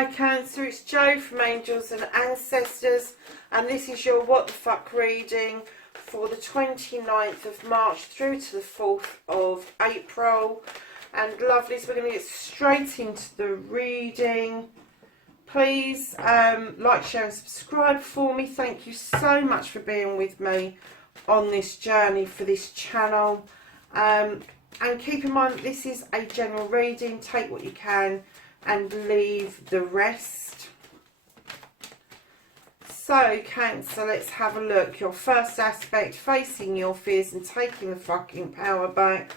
Hi Cancer, it's Jo from Angels and Ancestors, and this is your What the Fuck reading for the 29th of March through to the 4th of April. And lovelies, we're going to get straight into the reading. Please like, share and subscribe for me. Thank you so much for being with me on this journey for this channel. And keep in mind that this is a general reading. Take what you can and leave the rest. So Cancer, let's have a look. Your first aspect, facing your fears and taking the fucking power back.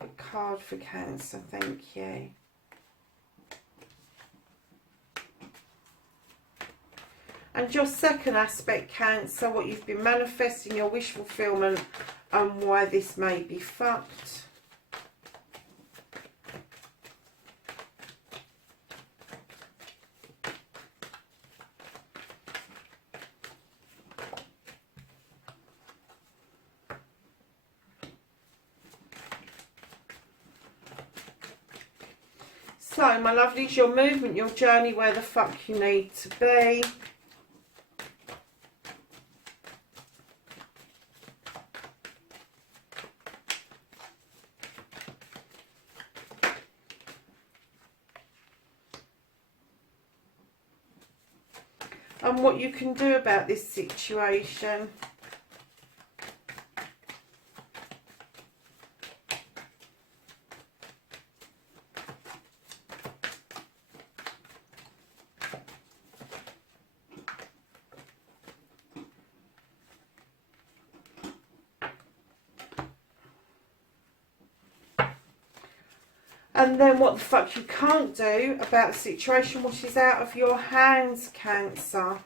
A card for Cancer, thank you. And your second aspect, Cancer, what you've been manifesting, your wish fulfillment, and why this may be fucked. So, my lovelies, your movement, your journey, where the fuck you need to be. And what you can do about this situation. And then what the fuck you can't do about the situation, what is out of your hands, Cancer.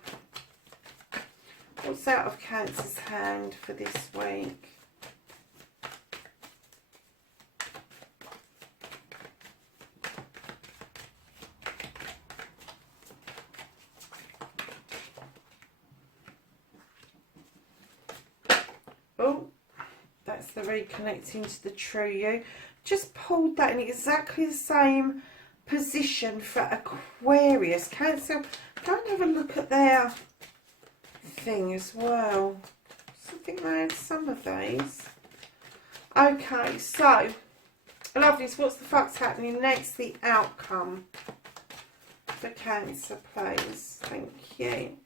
What's out of Cancer's hand for this week? Oh, that's the reconnecting to the true you. Just pulled that in exactly the same position for Aquarius. Cancer, go and have a look at their thing as well. So I think they had some of these. Okay, so, lovelies, what's the fuck's happening next? The outcome for Cancer, please. Thank you.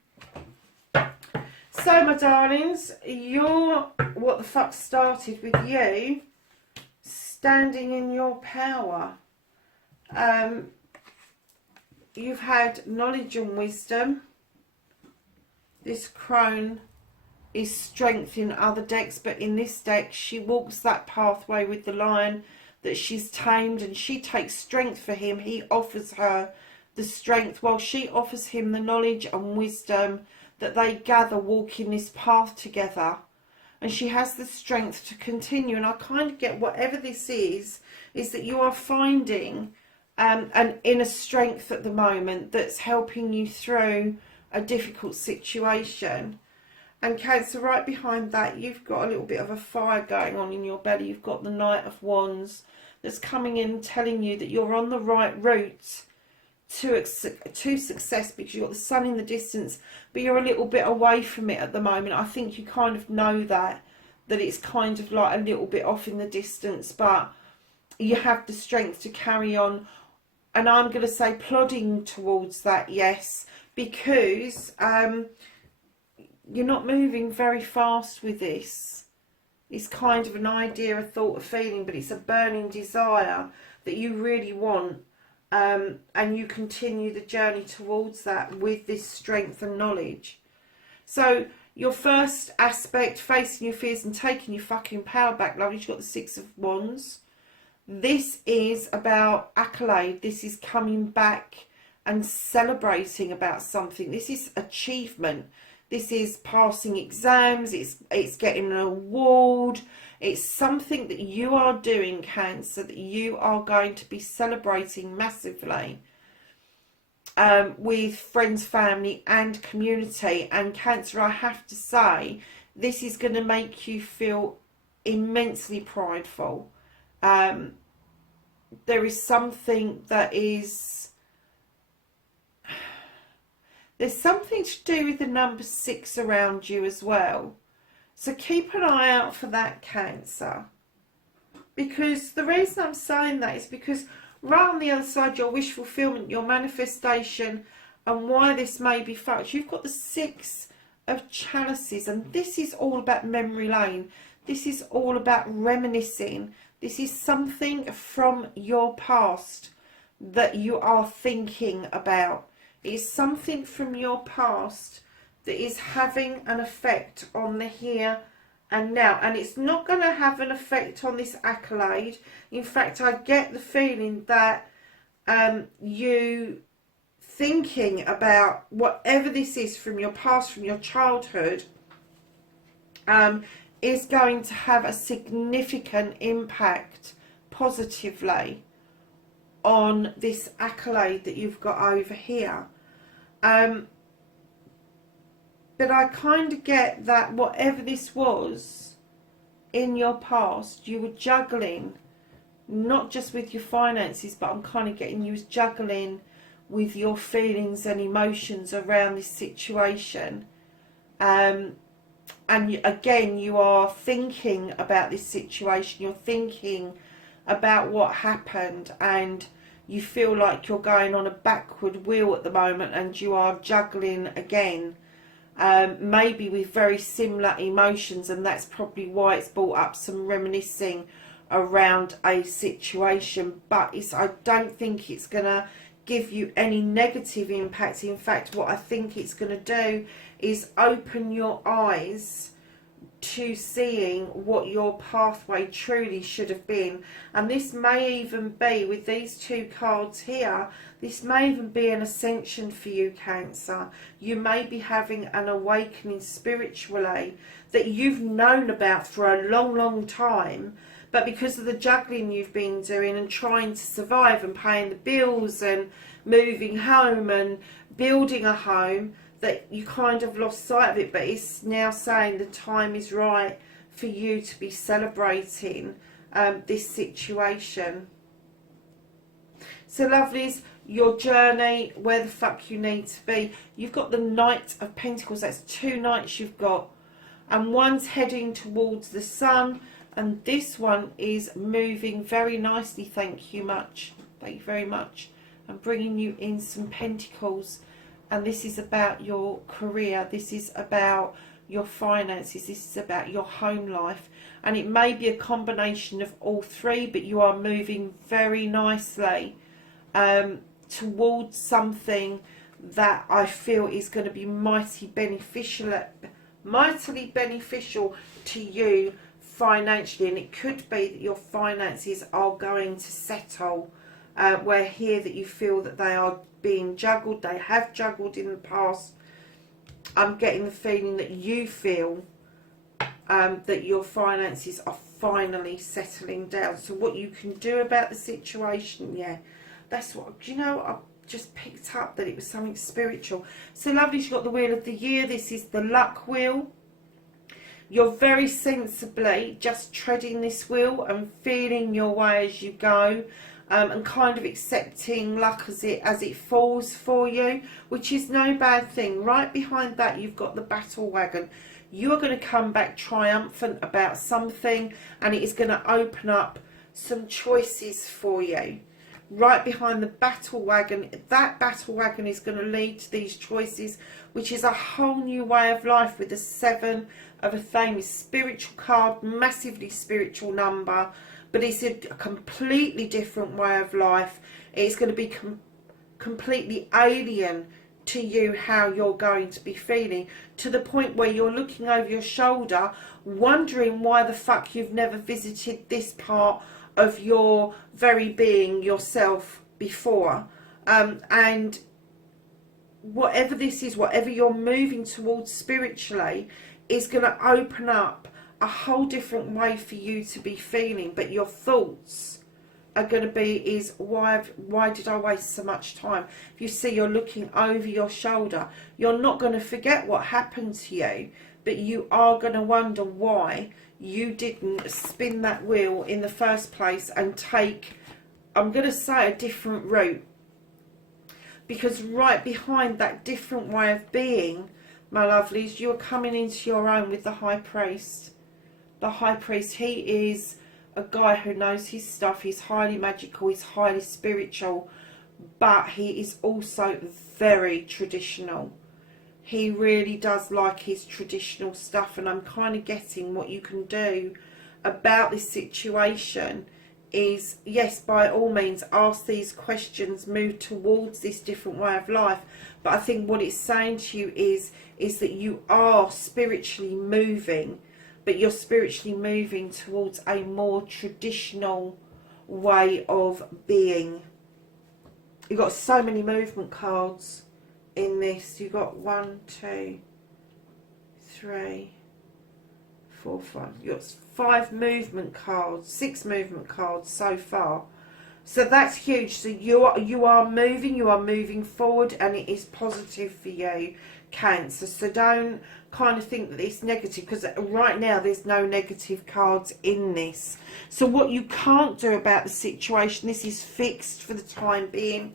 So, my darlings, your what the fuck started with you standing in your power. You've had knowledge and wisdom. This crone is strength in other decks, but in this deck she walks that pathway with the lion that she's tamed, and she takes strength for him. He offers her the strength while she offers him the knowledge and wisdom that they gather walking this path together. And she has the strength to continue. And I kind of get whatever this is that you are finding an inner strength at the moment that's helping you through a difficult situation. And Cancer, right behind that, you've got a little bit of a fire going on in your belly. You've got the Knight of Wands that's coming in telling you that you're on the right route to success, because you've got the sun in the distance, but you're a little bit away from it at the moment. I think you kind of know that it's kind of like a little bit off in the distance, but you have the strength to carry on. And I'm going to say plodding towards that, yes, because you're not moving very fast with this. It's kind of an idea, a thought, a feeling, but it's a burning desire that you really want. And you continue the journey towards that with this strength and knowledge. So your first aspect, facing your fears and taking your fucking power back, lovely. You've got the Six of Wands. This is about accolade. This is coming back and celebrating about something. This is achievement. This is passing exams. It's getting an award. It's something that you are doing, Cancer, that you are going to be celebrating massively with friends, family and community. And Cancer, I have to say, this is going to make you feel immensely prideful. There is something that is There's something to do with the number 6 around you as well. So keep an eye out for that, Cancer. Because the reason I'm saying that is because right on the other side, your wish fulfillment, your manifestation, and why this may be fucked, you've got the 6 of chalices, and this is all about memory lane. This is all about reminiscing. This is something from your past that you are thinking about. It is something from your past that is having an effect on the here and now, and it's not going to have an effect on this accolade. In fact, I get the feeling that you thinking about whatever this is from your past, from your childhood, is going to have a significant impact positively on this accolade that you've got over here. But I kind of get that whatever this was in your past, you were juggling, not just with your finances, but I'm kind of getting you was juggling with your feelings and emotions around this situation. And again, you are thinking about this situation, you're thinking about what happened, and you feel like you're going on a backward wheel at the moment, and you are juggling again. Maybe with very similar emotions, and that's probably why it's brought up some reminiscing around a situation. But I don't think it's going to give you any negative impact. In fact, what I think it's going to do is open your eyes to seeing what your pathway truly should have been. And this may even be, with these 2 cards here, this may even be an ascension for you, Cancer. You may be having an awakening spiritually that you've known about for a long, long time, but because of the juggling you've been doing and trying to survive and paying the bills and moving home and building a home, that you kind of lost sight of it. But it's now saying the time is right for you to be celebrating this situation. So lovelies, your journey, where the fuck you need to be. You've got the Knight of Pentacles. That's 2 knights you've got, and one's heading towards the sun, and this one is moving very nicely. Thank you much. Thank you very much. I'm bringing you in some pentacles. And this is about your career, this is about your finances, this is about your home life. And it may be a combination of all 3, but you are moving very nicely towards something that I feel is going to be mightily beneficial to you financially. And it could be that your finances are going to settle, where here that you feel that they are being juggled, they have juggled in the past. I'm getting the feeling that you feel that your finances are finally settling down. So what you can do about the situation, yeah, that's what, you know, I just picked up that it was something spiritual. So lovely, you've got the Wheel of the Year. This is the luck wheel. You're very sensibly just treading this wheel and feeling your way as you go. And kind of accepting luck as it falls for you, which is no bad thing. Right behind that, you've got the Battle Wagon. You are going to come back triumphant about something, and it is going to open up some choices for you. Right behind the Battle Wagon, that Battle Wagon is going to lead to these choices, which is a whole new way of life with the 7 of Athame. Spiritual card, massively spiritual number. But it's a completely different way of life. It's going to be completely alien to you, how you're going to be feeling, to the point where you're looking over your shoulder, wondering why the fuck you've never visited this part of your very being, yourself, before. And whatever this is, whatever you're moving towards spiritually, is going to open up a whole different way for you to be feeling. But your thoughts are going to be is, why did I waste so much time? If you see you're looking over your shoulder, you're not going to forget what happened to you, but you are going to wonder why you didn't spin that wheel in the first place and take, I'm going to say, a different route. because right behind that different way of being, my lovelies, you're coming into your own with the High Priest. The High Priest, he is a guy who knows his stuff. He's highly magical, he's highly spiritual, but he is also very traditional. He really does like his traditional stuff, and I'm kind of getting what you can do about this situation is, yes, by all means, ask these questions, move towards this different way of life. But I think what it's saying to you is that you are spiritually moving, but you're spiritually moving towards a more traditional way of being. You've got so many movement cards in this. You've got 1, 2, 3, 4, 5. You've got 5 movement cards, 6 movement cards so far. So that's huge. So you are moving forward, and it is positive for you, Cancer. So don't kind of think that it's negative, because right now there's no negative cards in this. So what you can't do about the situation, this is fixed for the time being.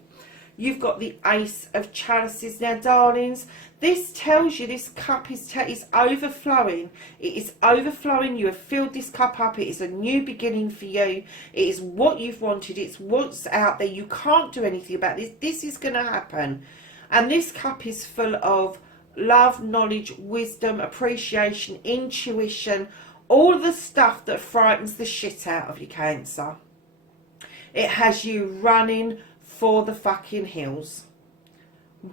You've got the Ace of Chalices. Now, darlings, this tells you this cup is overflowing. It is overflowing. You have filled this cup up. It is a new beginning for you. It is what you've wanted. It's what's out there. You can't do anything about this. This is going to happen. And this cup is full of love, knowledge, wisdom, appreciation, intuition, all the stuff that frightens the shit out of you, Cancer. It has you running for the fucking hills,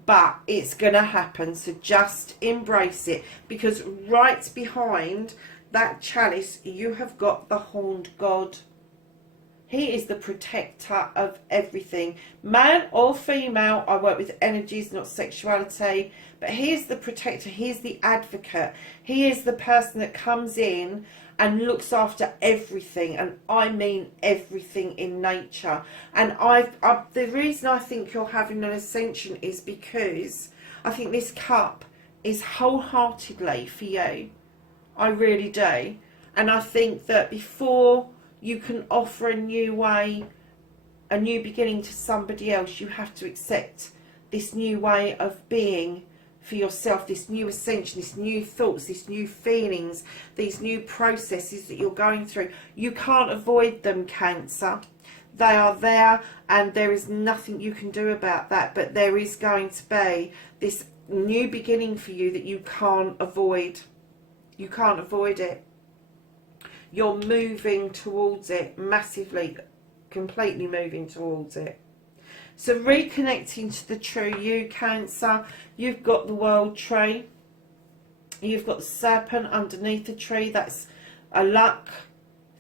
but it's gonna happen. So just embrace it, because right behind that chalice you have got the Horned God. He is the protector of everything, male or female. I work with energies, not sexuality, but he is the protector. He is the advocate. He is the person that comes in and looks after everything, and I mean everything in nature. And the reason I think you're having an ascension is because I think this cup is wholeheartedly for you. I really do. And I think that before you can offer a new way, a new beginning to somebody else, you have to accept this new way of being for yourself, this new ascension, this new thoughts, these new feelings, these new processes that you're going through. You can't avoid them, Cancer. They are there, and there is nothing you can do about that. But there is going to be this new beginning for you that you can't avoid. You can't avoid it. You're moving towards it massively, completely moving towards it. So reconnecting to the true you, Cancer, you've got the World Tree. You've got the Serpent underneath the tree. That's a luck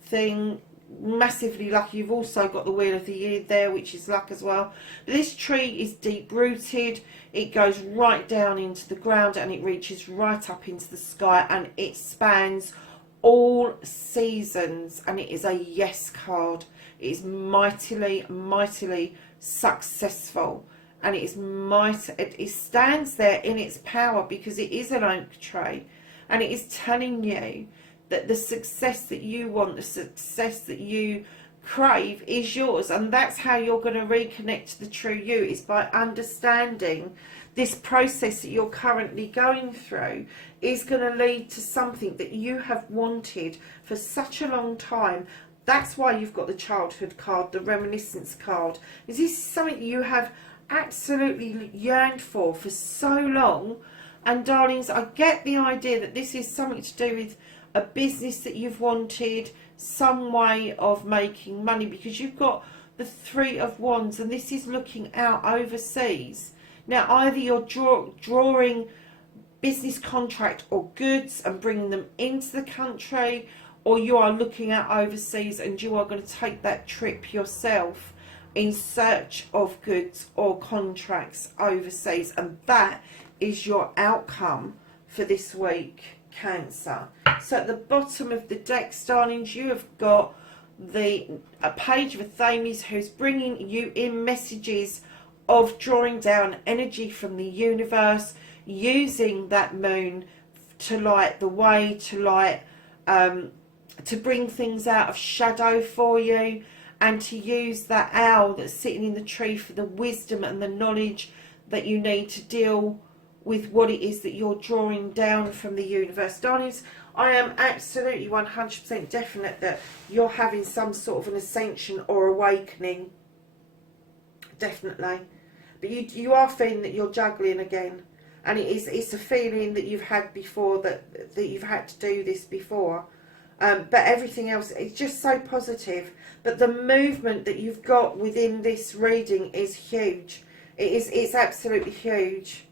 thing, massively lucky. You've also got the Wheel of the Year there, which is luck as well. But this tree is deep rooted. It goes right down into the ground, and it reaches right up into the sky, and it spans all seasons, and it is a yes card. It is mightily, mightily successful, and it is it stands there in its power because it is an oak tree, and it is telling you that the success that you want, the success that you crave is yours. And that's how you're going to reconnect to the true you, is by understanding this process that you're currently going through is going to lead to something that you have wanted for such a long time. That's why you've got the childhood card, the reminiscence card. Is this something you have absolutely yearned for so long? And darlings, I get the idea that this is something to do with a business that you've wanted, some way of making money, because you've got the Three of Wands, and this is looking out overseas. Now, either you're drawing business contract or goods and bringing them into the country, or you are looking at overseas and you are going to take that trip yourself in search of goods or contracts overseas. And that is your outcome for this week, Cancer. So at the bottom of the deck, darlings, you have got a page of Athames, who's bringing you in messages of drawing down energy from the universe, using that moon to light the way, to light, to bring things out of shadow for you. and to use that owl that's sitting in the tree for the wisdom and the knowledge that you need to deal with what it is that you're drawing down from the universe. Darlings, I am absolutely 100% definite that you're having some sort of an ascension or awakening. Definitely. But you are feeling that you're juggling again. And it's a feeling that you've had before, that you've had to do this before. But everything else is just so positive. But the movement that you've got within this reading is huge. It's absolutely huge.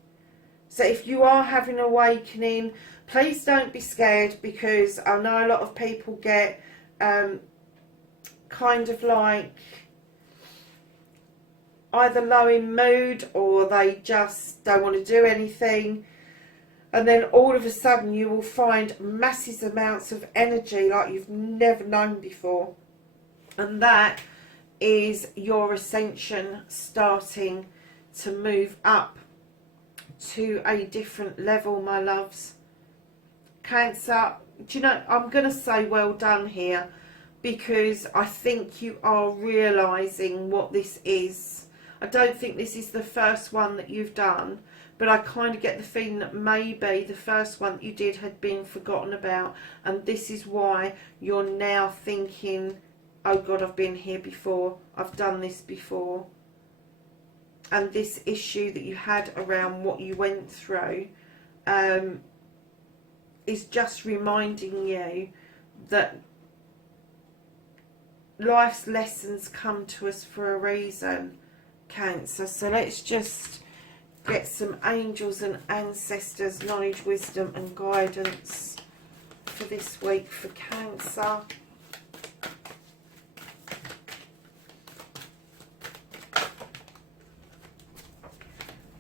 So if you are having an awakening, please don't be scared, because I know a lot of people get kind of like either low in mood, or they just don't want to do anything, and then all of a sudden you will find massive amounts of energy like you've never known before, and that is your ascension starting to move up to a different level, my loves. Cancer, do you know, I'm going to say well done here, because I think you are realising what this is. I don't think this is the first one that you've done, but I kind of get the feeling that maybe the first one that you did had been forgotten about, and this is why you're now thinking, oh God, I've been here before, I've done this before. And this issue that you had around what you went through is just reminding you that life's lessons come to us for a reason, Cancer. So let's just get some angels and ancestors, knowledge, wisdom and guidance for this week for Cancer.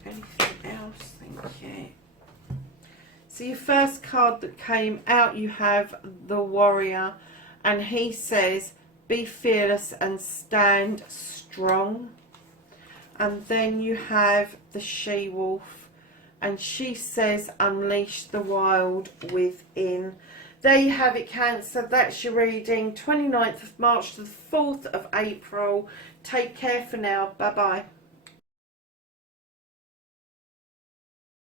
Anything else? Thank you. So your first card that came out, you have the Warrior, and he says be fearless and stand strong. And then you have the She-Wolf, and she says unleash the wild within. There you have it, Cancer. That's your reading, 29th of March to the 4th of April. Take care for now. Bye bye.